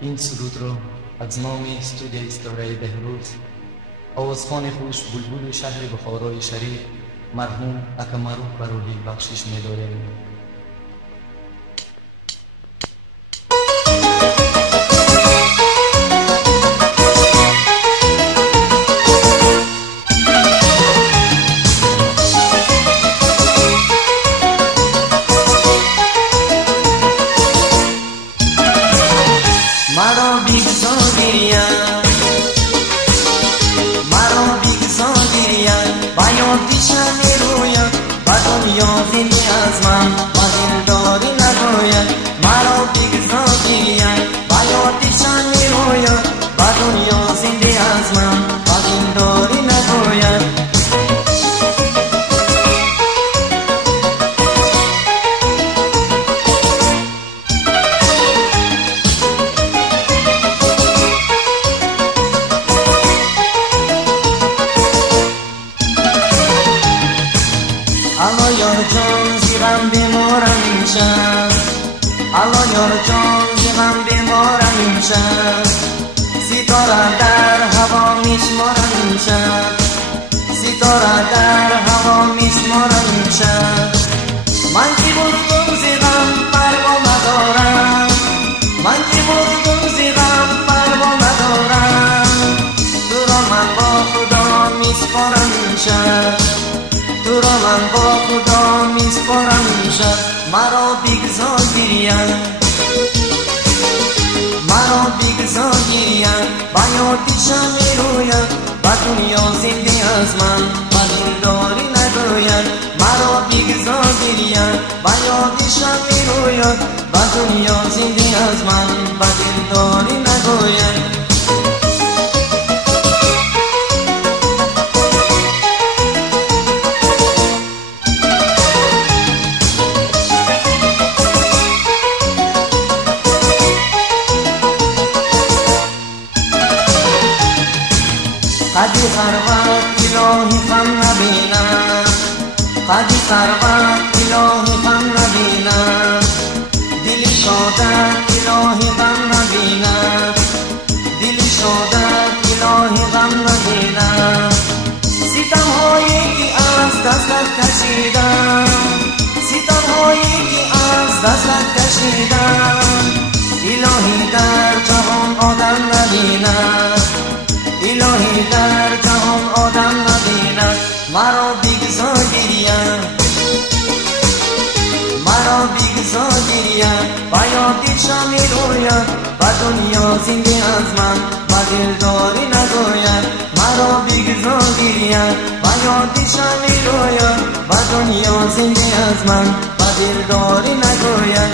این سرود رو از نام استودیوی استورای بهروز آوازخوان خوش بلبل شهر بخارای شریف مرحوم اکا معروف به روحی بخشش می‌داریم. مرا بیگزادیم باید دیشم میرویم با دنیا زنده از من و دلداری نگویم. مرا بیگزادیم باید دیشم میرویم با دنیا زنده از من و دلداری نگویم. Allah yar can zivam bemoram imshab, Allah yar can zivam bemoram imshab. Sitora dar havo mishmoram imshab, sitora dar havo mishmoram imshab. Man ki buldum zivam parvo nadoram, man ki buldum zivam parvo nadoram. Turo man ba khuda misporam imshab, تو را من با خدا میسپارم شب. مرا بیگزادیم با یادیشم میرویم با دنیا زنده از من و دلداری نگویم. مرا بیگزادیم با یادیشم میرویم با دنیا زنده از من و دلداری نگویم. قدی خروت الهی خم نبینم، قدی خروت الهی خم نبینم. دلی شادت الهی غم نبینم، دلی شادت الهی غم نبینم. ستم هایی که از دستت کشیدم، ستم هایی که از دستت کشیدم. الهی در جهان آدم نبینم، الهی در جهان آدم نبیند. مرا بیگزادیم با یادیشم میرویم با دنیا زنده از من و دلداری نگویم. مرا بیگزادیم با یادیشم میرویم با دنیا زنده از من و دلداری نگویم.